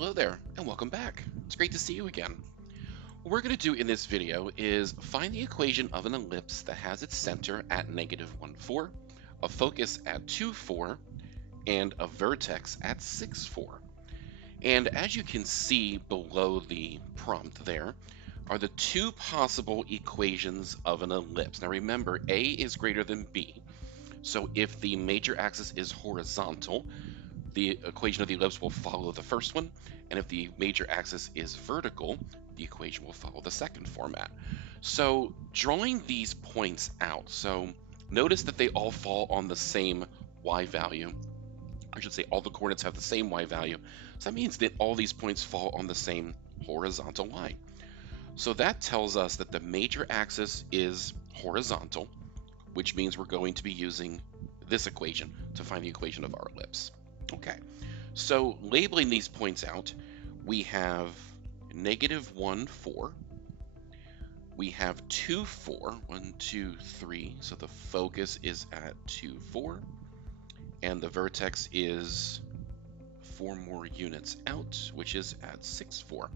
Hello there, and welcome back. It's great to see you again. What we're going to do in this video is find the equation of an ellipse that has its center at -1, 4, a focus at 2, 4, and a vertex at 6, 4. And as you can see below the prompt there are the two possible equations of an ellipse. Now remember, A is greater than B. So if the major axis is horizontal, the equation of the ellipse will follow the first one, and if the major axis is vertical, the equation will follow the second format. So drawing these points out, so notice that they all fall on the same y value. I should say all the coordinates have the same y value. So that means that all these points fall on the same horizontal line. So that tells us that the major axis is horizontal, which means we're going to be using this equation to find the equation of our ellipse. Okay, so labeling these points out, we have -1, 4. We have 2, 4, 1, 2, 3. So the focus is at 2, 4. And the vertex is 4 more units out, which is at 6, 4.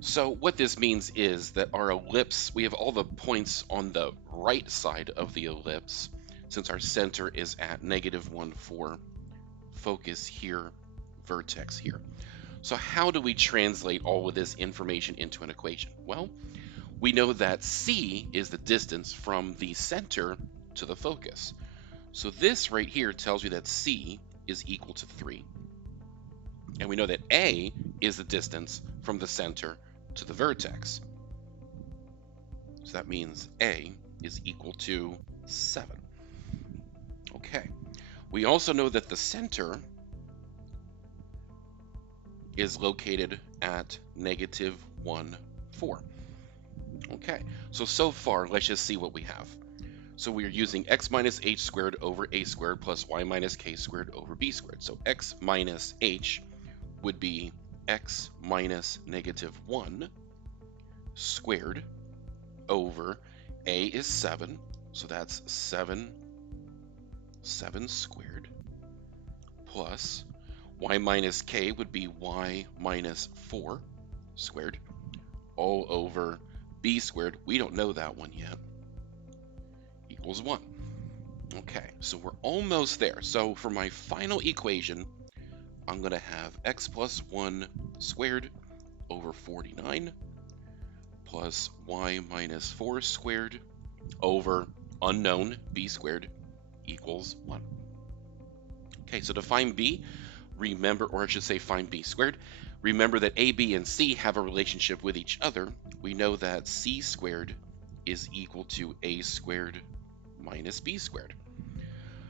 So what this means is that our ellipse, we have all the points on the right side of the ellipse, since our center is at -1, 4. Focus here, vertex here. So how do we translate all of this information into an equation? Well, we know that C is the distance from the center to the focus. So this right here tells you that C is equal to 3. And we know that A is the distance from the center to the vertex. So that means A is equal to 7. Okay. We also know that the center is located at -1, 4. Okay, so far, let's just see what we have. So we are using x minus h squared over a squared plus y minus k squared over b squared. So x minus h would be x minus -1 squared over a is 7. So that's 7 squared plus y minus k would be y minus 4 squared all over b squared. We don't know that one yet. Equals 1. Okay, so we're almost there. So for my final equation, I'm going to have x plus 1 squared over 49 plus y minus 4 squared over unknown b squared equals 1. Okay, so to find b, remember, or I should say find b squared, remember that a, b, and c have a relationship with each other. We know that c squared is equal to a squared minus b squared.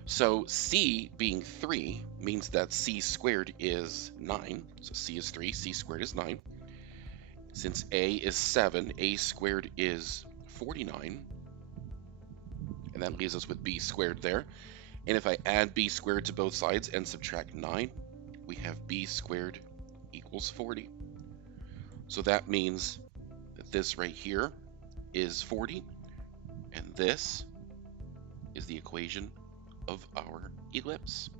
So c being 3 means that c squared is 9. So c is 3, c squared is 9. Since a is 7, a squared is 49. And that leaves us with b squared there. And if I add b squared to both sides and subtract 9, we have b squared equals 40. So that means that this right here is 40, and this is the equation of our ellipse.